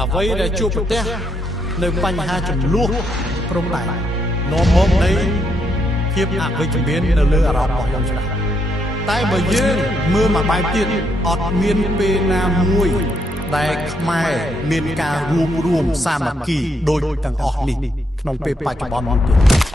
អ្វីដែលជួបប្រទះនៅបញ្ហាចំនួនព្រំដែននាំមកនៃភាពអវិជ្ជមាននៅលើអារម្មណ៍របស់យើងច្រើនតែបើយើងមើលមកបែបទៀតអត់មានពេលណាមួយដែលខ្មែរមានការរួមសាមគ្គីដូចទាំងអស់នេះក្នុងពេលបច្ចុប្បន្ននេះទេ